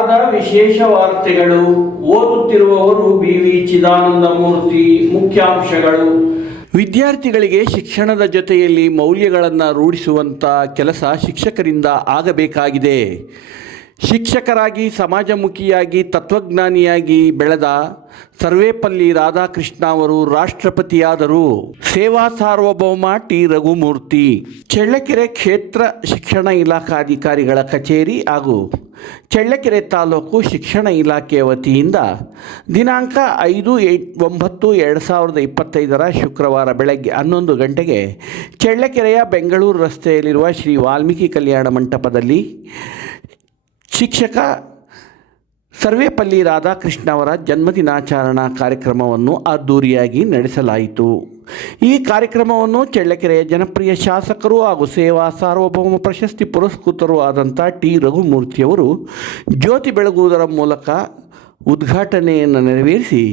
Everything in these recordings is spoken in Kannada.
ವಾರದ ವಿಶೇಷ ವಾರ್ತೆಗಳು. ಓದುತ್ತಿರುವವರು BV ಚಿದಾನಂದ ಮೂರ್ತಿ. ಮುಖ್ಯಾಂಶಗಳು. ವಿದ್ಯಾರ್ಥಿಗಳಿಗೆ ಶಿಕ್ಷಣದ ಜೊತೆಯಲ್ಲಿ ಮೌಲ್ಯಗಳನ್ನು ರೂಢಿಸುವಂಥ ಕೆಲಸ ಶಿಕ್ಷಕರಿಂದ ಆಗಬೇಕಾಗಿದೆ. ಶಿಕ್ಷಕರಾಗಿ ಸಮಾಜಮುಖಿಯಾಗಿ ತತ್ವಜ್ಞಾನಿಯಾಗಿ ಬೆಳೆದ ಸರ್ವೇಪಲ್ಲಿ ರಾಧಾಕೃಷ್ಣ ಅವರು ರಾಷ್ಟ್ರಪತಿಯಾದರು. ಸೇವಾ ಸಾರ್ವಭೌಮ ಟಿ ರಘುಮೂರ್ತಿ. ಚಳ್ಳಕೆರೆ ಕ್ಷೇತ್ರ ಶಿಕ್ಷಣ ಇಲಾಖಾಧಿಕಾರಿಗಳ ಕಚೇರಿ ಹಾಗೂ ಚಳ್ಳಕೆರೆ ತಾಲೂಕು ಶಿಕ್ಷಣ ಇಲಾಖೆಯ ವತಿಯಿಂದ ದಿನಾಂಕ 5/9/2025 ಶುಕ್ರವಾರ ಬೆಳಗ್ಗೆ 11 ಗಂಟೆಗೆ ಚಳ್ಳಕೆರೆಯ ಬೆಂಗಳೂರು ರಸ್ತೆಯಲ್ಲಿರುವ ಶ್ರೀ ವಾಲ್ಮೀಕಿ ಕಲ್ಯಾಣ ಮಂಟಪದಲ್ಲಿ ಶಿಕ್ಷಕ ಸರ್ವೇಪಲ್ಲಿ ರಾಧಾಕೃಷ್ಣ ಅವರ ಜನ್ಮದಿನಾಚರಣಾ ಕಾರ್ಯಕ್ರಮವನ್ನು ಅದ್ದೂರಿಯಾಗಿ ನಡೆಸಲಾಯಿತು. ಈ ಕಾರ್ಯಕ್ರಮವನ್ನು ಚಳ್ಳಕೆರೆಯ ಜನಪ್ರಿಯ ಶಾಸಕರು ಹಾಗೂ ಸೇವಾ ಸಾರ್ವಭೌಮ ಪ್ರಶಸ್ತಿ ಪುರಸ್ಕೃತರೂ ಆದಂಥ ಟಿ ರಘುಮೂರ್ತಿಯವರು ಜ್ಯೋತಿ ಬೆಳಗುವುದರ ಮೂಲಕ ಉದ್ಘಾಟನೆಯನ್ನು ನೆರವೇರಿಸಿ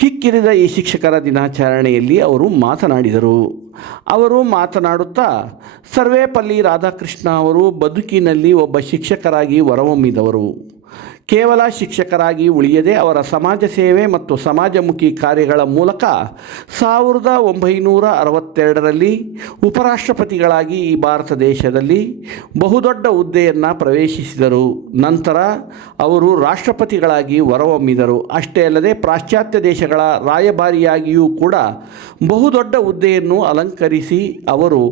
ಕಿಕ್ಕಿರಿದ ಈ ಶಿಕ್ಷಕರ ದಿನಾಚರಣೆಯಲ್ಲಿ ಅವರು ಮಾತನಾಡಿದರು. ಅವರು ಮಾತನಾಡುತ್ತಾ ಸರ್ವೇಪಲ್ಲಿ ರಾಧಾಕೃಷ್ಣ ಅವರು ಬದುಕಿನಲ್ಲಿ ಒಬ್ಬ ಶಿಕ್ಷಕರಾಗಿ ಹೊರಹೊಮ್ಮಿದವರು. ಕೇವಲ ಶಿಕ್ಷಕರಾಗಿ ಉಳಿಯದೆ ಅವರ ಸಮಾಜ ಸೇವೆ ಮತ್ತು ಸಮಾಜಮುಖಿ ಕಾರ್ಯಗಳ ಮೂಲಕ 1962ರಲ್ಲಿ ಉಪರಾಷ್ಟ್ರಪತಿಗಳಾಗಿ ಈ ಭಾರತ ದೇಶದಲ್ಲಿ ಬಹುದೊಡ್ಡ ಹುದ್ದೆಯನ್ನು ಪ್ರವೇಶಿಸಿದರು. ನಂತರ ಅವರು ರಾಷ್ಟ್ರಪತಿಗಳಾಗಿ ಹೊರಹೊಮ್ಮಿದರು. ಅಷ್ಟೇ ಅಲ್ಲದೆ ಪಾಶ್ಚಾತ್ಯ ದೇಶಗಳ ರಾಯಭಾರಿಯಾಗಿಯೂ ಕೂಡ ಬಹುದೊಡ್ಡ ಹುದ್ದೆಯನ್ನು ಅವರು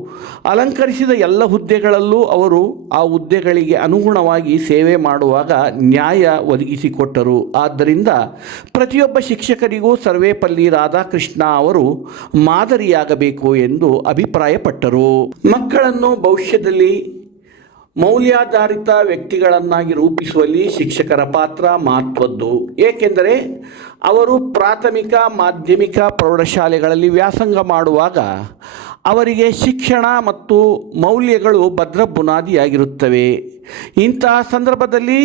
ಅಲಂಕರಿಸಿದ ಎಲ್ಲ ಹುದ್ದೆಗಳಲ್ಲೂ ಅವರು ಆ ಹುದ್ದೆಗಳಿಗೆ ಅನುಗುಣವಾಗಿ ಸೇವೆ ಮಾಡುವಾಗ ನ್ಯಾಯ ಒದಗಿಸಿಕೊಟ್ಟರು. ಆದ್ದರಿಂದ ಪ್ರತಿಯೊಬ್ಬ ಶಿಕ್ಷಕರಿಗೂ ಸರ್ವೇಪಲ್ಲಿ ರಾಧಾಕೃಷ್ಣ ಅವರು ಮಾದರಿಯಾಗಬೇಕು ಎಂದು ಅಭಿಪ್ರಾಯಪಟ್ಟರು. ಮಕ್ಕಳನ್ನು ಭವಿಷ್ಯದಲ್ಲಿ ಮೌಲ್ಯಾಧಾರಿತ ವ್ಯಕ್ತಿಗಳನ್ನಾಗಿ ರೂಪಿಸುವಲ್ಲಿ ಶಿಕ್ಷಕರ ಪಾತ್ರ ಮಹತ್ವದ್ದು. ಏಕೆಂದರೆ ಅವರು ಪ್ರಾಥಮಿಕ, ಮಾಧ್ಯಮಿಕ, ಪ್ರೌಢಶಾಲೆಗಳಲ್ಲಿ ವ್ಯಾಸಂಗ ಮಾಡುವಾಗ ಅವರಿಗೆ ಶಿಕ್ಷಣ ಮತ್ತು ಮೌಲ್ಯಗಳು ಭದ್ರ ಬುನಾದಿಯಾಗಿರುತ್ತವೆ. ಇಂತಹ ಸಂದರ್ಭದಲ್ಲಿ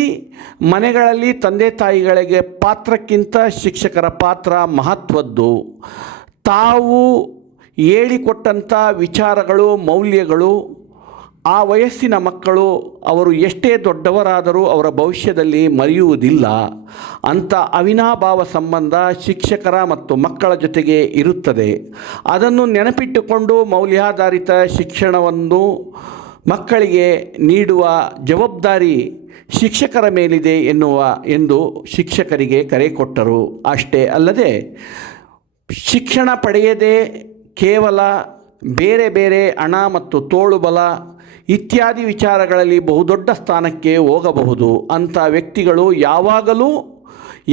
ಮನೆಗಳಲ್ಲಿ ತಂದೆ ತಾಯಿಗಳಿಗೆ ಪಾತ್ರಕ್ಕಿಂತ ಶಿಕ್ಷಕರ ಪಾತ್ರ ಮಹತ್ವದ್ದು. ತಾವು ಹೇಳಿಕೊಟ್ಟಂಥ ವಿಚಾರಗಳು, ಮೌಲ್ಯಗಳು ಆ ವಯಸ್ಸಿನ ಮಕ್ಕಳು ಅವರು ಎಷ್ಟೇ ದೊಡ್ಡವರಾದರೂ ಅವರ ಭವಿಷ್ಯದಲ್ಲಿ ಮರೆಯುವುದಿಲ್ಲ. ಅಂಥ ಅವಿನಾಭಾವ ಸಂಬಂಧ ಶಿಕ್ಷಕರ ಮತ್ತು ಮಕ್ಕಳ ಜೊತೆಗೆ ಇರುತ್ತದೆ. ಅದನ್ನು ನೆನಪಿಟ್ಟುಕೊಂಡು ಮೌಲ್ಯಾಧಾರಿತ ಶಿಕ್ಷಣವನ್ನು ಮಕ್ಕಳಿಗೆ ನೀಡುವ ಜವಾಬ್ದಾರಿ ಶಿಕ್ಷಕರ ಮೇಲಿದೆ ಎಂದು ಶಿಕ್ಷಕರಿಗೆ ಕರೆ ಕೊಟ್ಟರು. ಅಷ್ಟೇ ಅಲ್ಲದೆ ಶಿಕ್ಷಣ ಪಡೆಯದೆ ಕೇವಲ ಬೇರೆ ಬೇರೆ ಹಣ ಮತ್ತು ತೋಳುಬಲ ಇತ್ಯಾದಿ ವಿಚಾರಗಳಲ್ಲಿ ಬಹುದೊಡ್ಡ ಸ್ಥಾನಕ್ಕೆ ಹೋಗಬಹುದು. ಅಂಥ ವ್ಯಕ್ತಿಗಳು ಯಾವಾಗಲೂ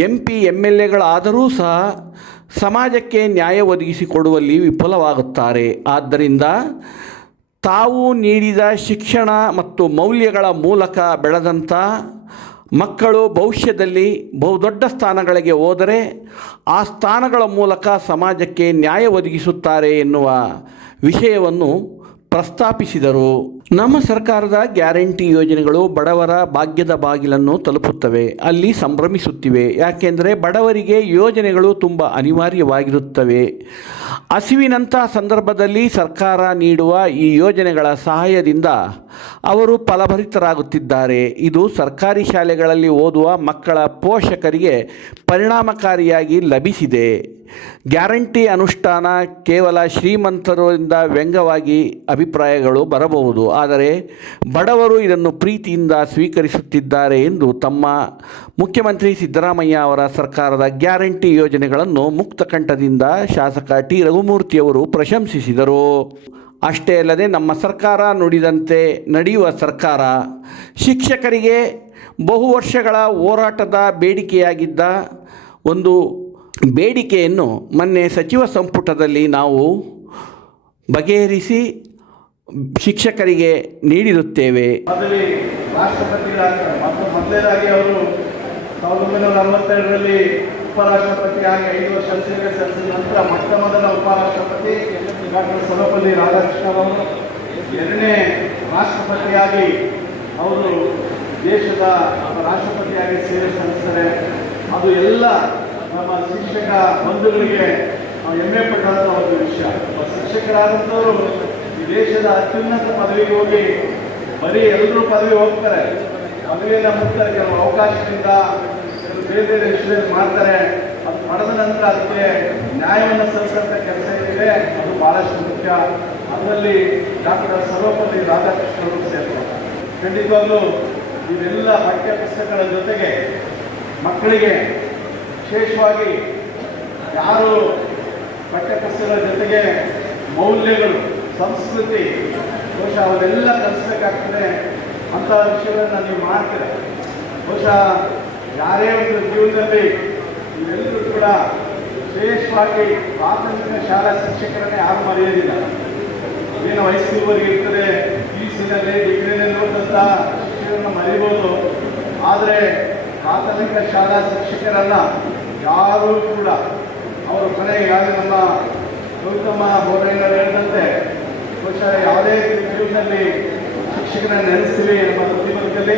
MP, MLAಗಳಾದರೂ ಸಹ ಸಮಾಜಕ್ಕೆ ನ್ಯಾಯ ಒದಗಿಸಿಕೊಡುವಲ್ಲಿ ವಿಫಲವಾಗುತ್ತಾರೆ. ಆದ್ದರಿಂದ ತಾವು ನೀಡಿದ ಶಿಕ್ಷಣ ಮತ್ತು ಮೌಲ್ಯಗಳ ಮೂಲಕ ಬೆಳೆದಂಥ ಮಕ್ಕಳು ಭವಿಷ್ಯದಲ್ಲಿ ಬಹುದೊಡ್ಡ ಸ್ಥಾನಗಳಿಗೆ ಹೋದರೆ ಆ ಸ್ಥಾನಗಳ ಮೂಲಕ ಸಮಾಜಕ್ಕೆ ನ್ಯಾಯ ಒದಗಿಸುತ್ತಾರೆ ಎನ್ನುವ ವಿಷಯವನ್ನು ಪ್ರಸ್ತಾಪಿಸಿದರು. ನಮ್ಮ ಸರ್ಕಾರದ ಗ್ಯಾರಂಟಿ ಯೋಜನೆಗಳು ಬಡವರ ಭಾಗ್ಯದ ಬಾಗಿಲನ್ನು ತಲುಪುತ್ತವೆ, ಅಲ್ಲಿ ಸಂಭ್ರಮಿಸುತ್ತಿವೆ. ಯಾಕೆಂದರೆ ಬಡವರಿಗೆ ಯೋಜನೆಗಳು ತುಂಬ ಅನಿವಾರ್ಯವಾಗಿರುತ್ತವೆ. ಹಸಿವಿನಂಥ ಸಂದರ್ಭದಲ್ಲಿ ಸರ್ಕಾರ ನೀಡುವ ಈ ಯೋಜನೆಗಳ ಸಹಾಯದಿಂದ ಅವರು ಫಲಭರಿತರಾಗುತ್ತಿದ್ದಾರೆ. ಇದು ಸರ್ಕಾರಿ ಶಾಲೆಗಳಲ್ಲಿ ಓದುವ ಮಕ್ಕಳ ಪೋಷಕರಿಗೆ ಪರಿಣಾಮಕಾರಿಯಾಗಿ ಲಭಿಸಿದೆ. ಗ್ಯಾರಂಟಿ ಅನುಷ್ಠಾನ ಕೇವಲ ಶ್ರೀಮಂತರಿಂದ ವ್ಯಂಗ್ಯವಾಗಿ ಅಭಿಪ್ರಾಯಗಳು ಬರಬಹುದು, ಆದರೆ ಬಡವರು ಇದನ್ನು ಪ್ರೀತಿಯಿಂದ ಸ್ವೀಕರಿಸುತ್ತಿದ್ದಾರೆ ಎಂದು ತಮ್ಮ ಮುಖ್ಯಮಂತ್ರಿ ಸಿದ್ದರಾಮಯ್ಯ ಅವರ ಸರ್ಕಾರದ ಗ್ಯಾರಂಟಿ ಯೋಜನೆಗಳನ್ನು ಮುಕ್ತಕಂಠದಿಂದ ಶಾಸಕ ಟಿ ರಘುಮೂರ್ತಿಯವರು ಪ್ರಶಂಸಿಸಿದರು. ಅಷ್ಟೇ ಅಲ್ಲದೆ ನಮ್ಮ ಸರ್ಕಾರ ನುಡಿದಂತೆ ನಡೆಯುವ ಸರ್ಕಾರ. ಶಿಕ್ಷಕರಿಗೆ ಬಹು ವರ್ಷಗಳ ಹೋರಾಟದ ಬೇಡಿಕೆಯಾಗಿದ್ದ ಒಂದು ಬೇಡಿಕೆಯನ್ನು ಮೊನ್ನೆ ಸಚಿವ ಸಂಪುಟದಲ್ಲಿ ನಾವು ಬಗೆಹರಿಸಿ ಶಿಕ್ಷಕರಿಗೆ ನೀಡಿರುತ್ತೇವೆ. ಮೊದಲನೇದಾಗಿ ಅವರು 1962ರಲ್ಲಿ ಉಪರಾಷ್ಟ್ರಪತಿಯಾಗಿ 5 ವರ್ಷ ಸೇವೆ ಸಲ್ಲಿಸಿದ ನಂತರ ಮೊಟ್ಟ ಮೊದಲ ಉಪರಾಷ್ಟ್ರಪತಿ ಡಾಕ್ಟರ್ ಸರ್ವೇಪಲ್ಲಿ ರಾಧಾಕೃಷ್ಣ ಅವರು. ಎರಡನೇ ರಾಷ್ಟ್ರಪತಿಯಾಗಿ ಅವರು ದೇಶದ ರಾಷ್ಟ್ರಪತಿಯಾಗಿ ಸೇವೆ ಸಲ್ಲಿಸ್ತಾರೆ. ಅದು ಎಲ್ಲ ನಮ್ಮ ಶಿಕ್ಷಕ ಬಂಧುಗಳಿಗೆ ಹೆಮ್ಮೆ ಪಡುವಂಥ ಒಂದು ವಿಷಯ. ಶಿಕ್ಷಕರಾದಂಥವರು ಈ ದೇಶದ ಅತ್ಯುನ್ನತ ಪದವಿಗೆ ಹೋಗಿ ಬರೀ ಎಲ್ಲರೂ ಪದವಿ ಹೋಗ್ತಾರೆ, ಪದವಿಯನ್ನು ಮುಗಿದ ಕೆಲವು ಅವಕಾಶದಿಂದ ಕೆಲವು ಬೇರೆ ಬೇರೆ ವಿಷಯದಲ್ಲಿ ಮಾಡ್ತಾರೆ. ಅದು ಪಡೆದ ನಂತರ ಅದಕ್ಕೆ ನ್ಯಾಯವನ್ನು ಸಲ್ಲಿಸುವಂಥ ಕೆಲಸ ಏನಿದೆ ಅದು ಭಾಳಷ್ಟು ಮುಖ್ಯ. ಅದರಲ್ಲಿ ಡಾಕ್ಟರ್ ಸರ್ವಪಲ್ಲಿ ರಾಧಾಕೃಷ್ಣವರು ಸೇರ್ತಾರೆ. ಖಂಡಿತವಾಗ್ಲೂ ಇವೆಲ್ಲ ಪಠ್ಯ ಪುಸ್ತಕಗಳ ಜೊತೆಗೆ ಮಕ್ಕಳಿಗೆ ವಿಶೇಷವಾಗಿ ಯಾರು ಪಠ್ಯಪುಸ್ತಕಗಳ ಜೊತೆಗೆ ಮೌಲ್ಯಗಳು, ಸಂಸ್ಕೃತಿ, ಬಹುಶಃ ಅವೆಲ್ಲ ಕಲಿಸ್ಬೇಕಾಗ್ತದೆ. ಅಂಥ ವಿಷಯಗಳನ್ನು ನೀವು ಮಾಡ್ತೀರ. ಬಹುಶಃ ಯಾರೇ ಒಂದು ಜೀವನದಲ್ಲಿ ಇವೆಲ್ಲರೂ ಕೂಡ ವಿಶೇಷವಾಗಿ ಪ್ರಾಥಮಿಕ ಶಾಲಾ ಶಿಕ್ಷಕರನ್ನೇ ಯಾರು ಮರೆಯೋದಿಲ್ಲ. ಏನು ಹೈಸ್ಕೂಲ್ವರೆಗೆ ಇರ್ತದೆ, PUCನಲ್ಲಿ, ಡಿಗ್ರಿನಲ್ಲಿ ಓದಂಥ ಶಿಕ್ಷಕರನ್ನು ಮರಿಬೋದು. ಆದರೆ ಪ್ರಾಥಮಿಕ ಶಾಲಾ ಶಿಕ್ಷಕರನ್ನು ಯಾರೂ ಕೂಡ ಅವರು ಕೊನೆಗೆ ಈಗಾಗಲೇ ನಮ್ಮ ಗೌತಮ ಬೋರಯ್ಯನವರು ಹೇಳಿದಂತೆ ಬಹುಶಃ ಯಾವುದೇ ಜೀವನದಲ್ಲಿ ಶಿಕ್ಷಕರನ್ನು ನೆನೆಸ್ತೀವಿ ನಮ್ಮ ಪ್ರತಿಬಂಧದಲ್ಲಿ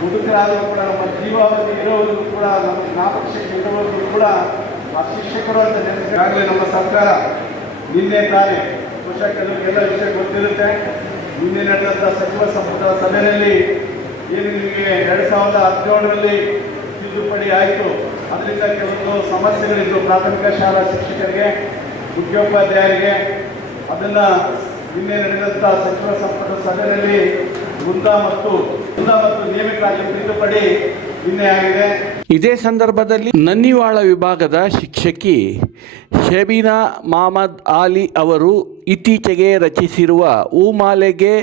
ಮುದುಕರಾದರೂ ಕೂಡ ನಮ್ಮ ಜೀವಾವಧಿ ಇರೋವರೆಗೂ ಕೂಡ ನಮ್ಮ ಜ್ಞಾಪಕ ಶಕ್ತಿ ಇರೋವರೆಗೂ ಕೂಡ ಆ ಶಿಕ್ಷಕರು ಅಂತ ನೆನೆಸಿ. ಈಗಾಗಲೇ ನಮ್ಮ ಸರ್ಕಾರ ನಿನ್ನೆ ತಾನೇ ಬಹುಶಃ ಕೆಲವರಿಗೆಲ್ಲ ವಿಷಯ ಗೊತ್ತಿರುತ್ತೆ. ನಿನ್ನೆ ನಡೆದಂಥ ಸಚಿವ ಸಂಪುಟ ಸಭೆಯಲ್ಲಿ ಏನು ನಿಮಗೆ 2017ರಲ್ಲಿ ತಿದ್ದುಪಡಿ ಆಯಿತು. ಅದರಿಂದ ಕೆಲವೊಂದು ಸಮಸ್ಯೆಗಳಿದ್ದು ಪ್ರಾಥಮಿಕ ಶಾಲಾ ಶಿಕ್ಷಕರಿಗೆ, ಮುಖ್ಯೋಪಾಧ್ಯಾಯರಿಗೆ. ಅದನ್ನು ನಿನ್ನೆ ನಡೆದಂಥ ಸಚಿವ ಸಂಪುಟ ಸಭೆಯಲ್ಲಿ ವೃಂದ ಮತ್ತು ನೇಮಕಾತಿ ತಿದ್ದುಪಡಿ ನಿನ್ನೆ ಆಗಿದೆ. ಇದೇ ಸಂದರ್ಭದಲ್ಲಿ ನನ್ನಿವಾಳ ವಿಭಾಗದ ಶಿಕ್ಷಕಿ ಶಬೀನಾ ಮಹಮ್ಮದ್ ಆಲಿ ಅವರು ಇತ್ತೀಚೆಗೆ ರಚಿಸಿರುವ ಹೂಮಾಲೆಗೆ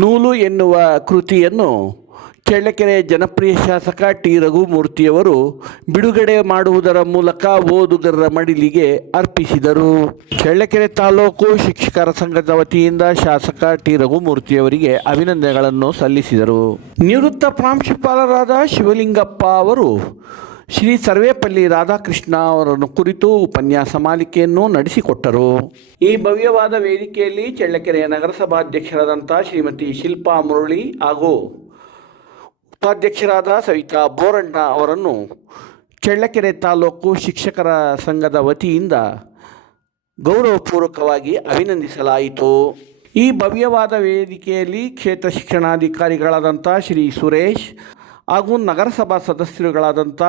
ನೂಲು ಎನ್ನುವ ಕೃತಿಯನ್ನು ಚಳ್ಳಕೆರೆ ಜನಪ್ರಿಯ ಶಾಸಕ ಟಿ ರಘುಮೂರ್ತಿಯವರು ಬಿಡುಗಡೆ ಮಾಡುವುದರ ಮೂಲಕ ಓದುಗರ ಮಡಿಲಿಗೆ ಅರ್ಪಿಸಿದರು. ಚಳ್ಳಕೆರೆ ತಾಲೂಕು ಶಿಕ್ಷಕರ ಸಂಘದ ವತಿಯಿಂದ ಶಾಸಕ ಟಿ ರಘುಮೂರ್ತಿಯವರಿಗೆ ಅಭಿನಂದನೆಗಳನ್ನು ಸಲ್ಲಿಸಿದರು. ನಿವೃತ್ತ ಪ್ರಾಂಶುಪಾಲರಾದ ಶಿವಲಿಂಗಪ್ಪ ಅವರು ಶ್ರೀ ಸರ್ವೇಪಲ್ಲಿ ರಾಧಾಕೃಷ್ಣ ಅವರನ್ನು ಕುರಿತು ಉಪನ್ಯಾಸ ಮಾಲಿಕೆಯನ್ನು ನಡೆಸಿಕೊಟ್ಟರು. ಈ ಭವ್ಯವಾದ ವೇದಿಕೆಯಲ್ಲಿ ಚಳ್ಳಕೆರೆಯ ನಗರಸಭಾಧ್ಯಕ್ಷರಾದಂಥ ಶ್ರೀಮತಿ ಶಿಲ್ಪಾ ಮುರಳಿ ಹಾಗೂ ಉಪಾಧ್ಯಕ್ಷರಾದ ಸವಿತಾ ಬೋರಣ್ಣ ಅವರನ್ನು ಚಳ್ಳಕೆರೆ ತಾಲೂಕು ಶಿಕ್ಷಕರ ಸಂಘದ ವತಿಯಿಂದ ಗೌರವಪೂರ್ವಕವಾಗಿ ಅಭಿನಂದಿಸಲಾಯಿತು. ಈ ಭವ್ಯವಾದ ವೇದಿಕೆಯಲ್ಲಿ ಕ್ಷೇತ್ರ ಶಿಕ್ಷಣಾಧಿಕಾರಿಗಳಾದಂಥ ಶ್ರೀ ಸುರೇಶ್ ಹಾಗೂ ನಗರಸಭಾ ಸದಸ್ಯರುಗಳಾದಂಥ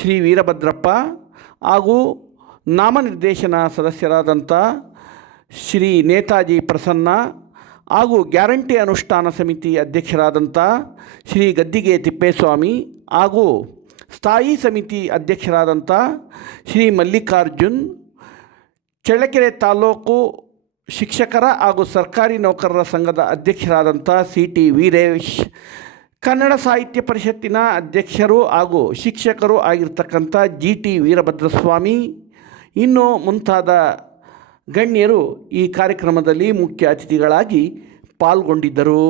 ಶ್ರೀ ವೀರಭದ್ರಪ್ಪ ಹಾಗೂ ನಾಮನಿರ್ದೇಶನ ಸದಸ್ಯರಾದಂಥ ಶ್ರೀ ನೇತಾಜಿ ಪ್ರಸನ್ನ ಹಾಗೂ ಗ್ಯಾರಂಟಿ ಅನುಷ್ಠಾನ ಸಮಿತಿ ಅಧ್ಯಕ್ಷರಾದಂಥ ಶ್ರೀ ಗದ್ದಿಗೆ ತಿಪ್ಪೇಸ್ವಾಮಿ ಹಾಗೂ ಸ್ಥಾಯಿ ಸಮಿತಿ ಅಧ್ಯಕ್ಷರಾದಂಥ ಶ್ರೀ ಮಲ್ಲಿಕಾರ್ಜುನ್, ಚಳ್ಳಕೆರೆ ತಾಲೂಕು ಶಿಕ್ಷಕರ ಹಾಗೂ ಸರ್ಕಾರಿ ನೌಕರರ ಸಂಘದ ಅಧ್ಯಕ್ಷರಾದಂಥ CT ವೀರೇಶ್, ಕನ್ನಡ ಸಾಹಿತ್ಯ ಪರಿಷತ್ತಿನ ಅಧ್ಯಕ್ಷರು ಹಾಗೂ ಶಿಕ್ಷಕರು ಆಗಿರ್ತಕ್ಕಂಥ GT ವೀರಭದ್ರಸ್ವಾಮಿ, ಇನ್ನೂ ಮುಂತಾದ ಗಣ್ಯರು ಈ ಕಾರ್ಯಕ್ರಮದಲ್ಲಿ ಮುಖ್ಯ ಅತಿಥಿಗಳಾಗಿ ಪಾಲ್ಗೊಂಡಿದ್ದರು.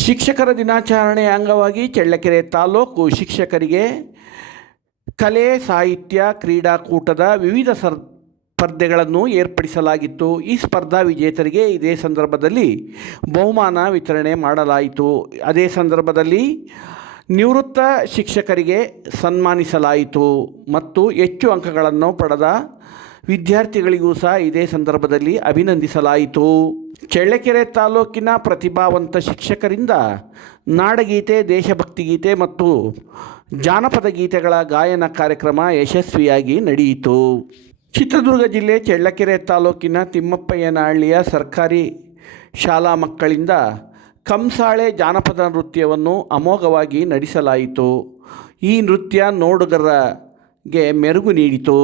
ಶಿಕ್ಷಕರ ದಿನಾಚರಣೆಯ ಅಂಗವಾಗಿ ಚಳ್ಳಕೆರೆ ತಾಲೂಕು ಶಿಕ್ಷಕರಿಗೆ ಕಲೆ, ಸಾಹಿತ್ಯ, ಕ್ರೀಡಾಕೂಟದ ವಿವಿಧ ಸ್ಪರ್ಧೆಗಳನ್ನು ಏರ್ಪಡಿಸಲಾಗಿತ್ತು. ಈ ಸ್ಪರ್ಧಾ ವಿಜೇತರಿಗೆ ಇದೇ ಸಂದರ್ಭದಲ್ಲಿ ಬಹುಮಾನ ವಿತರಣೆ ಮಾಡಲಾಯಿತು. ಅದೇ ಸಂದರ್ಭದಲ್ಲಿ ನಿವೃತ್ತ ಶಿಕ್ಷಕರಿಗೆ ಸನ್ಮಾನಿಸಲಾಯಿತು ಮತ್ತು ಹೆಚ್ಚು ಅಂಕಗಳನ್ನು ಪಡೆದ ವಿದ್ಯಾರ್ಥಿಗಳಿಗೂ ಸಹ ಇದೇ ಸಂದರ್ಭದಲ್ಲಿ ಅಭಿನಂದಿಸಲಾಯಿತು. ಚಳ್ಳಕೆರೆ ತಾಲೂಕಿನ ಪ್ರತಿಭಾವಂತ ಶಿಕ್ಷಕರಿಂದ ನಾಡಗೀತೆ, ದೇಶಭಕ್ತಿ ಗೀತೆ ಮತ್ತು ಜಾನಪದ ಗೀತೆಗಳ ಗಾಯನ ಕಾರ್ಯಕ್ರಮ ಯಶಸ್ವಿಯಾಗಿ ನಡೆಯಿತು. ಚಿತ್ರದುರ್ಗ ಜಿಲ್ಲೆ ಚಳ್ಳಕೆರೆ ತಾಲೂಕಿನ ತಿಮ್ಮಪ್ಪಯ್ಯನಹಳ್ಳಿಯ ಸರ್ಕಾರಿ ಶಾಲಾ ಮಕ್ಕಳಿಂದ ಕಂಸಾಳೆ ಜಾನಪದ ನೃತ್ಯವನ್ನು ಅಮೋಘವಾಗಿ ನಡೆಸಲಾಯಿತು. ಈ ನೃತ್ಯ ನೋಡುಗರಿಗೆ ಮೆರುಗು ನೀಡಿತು.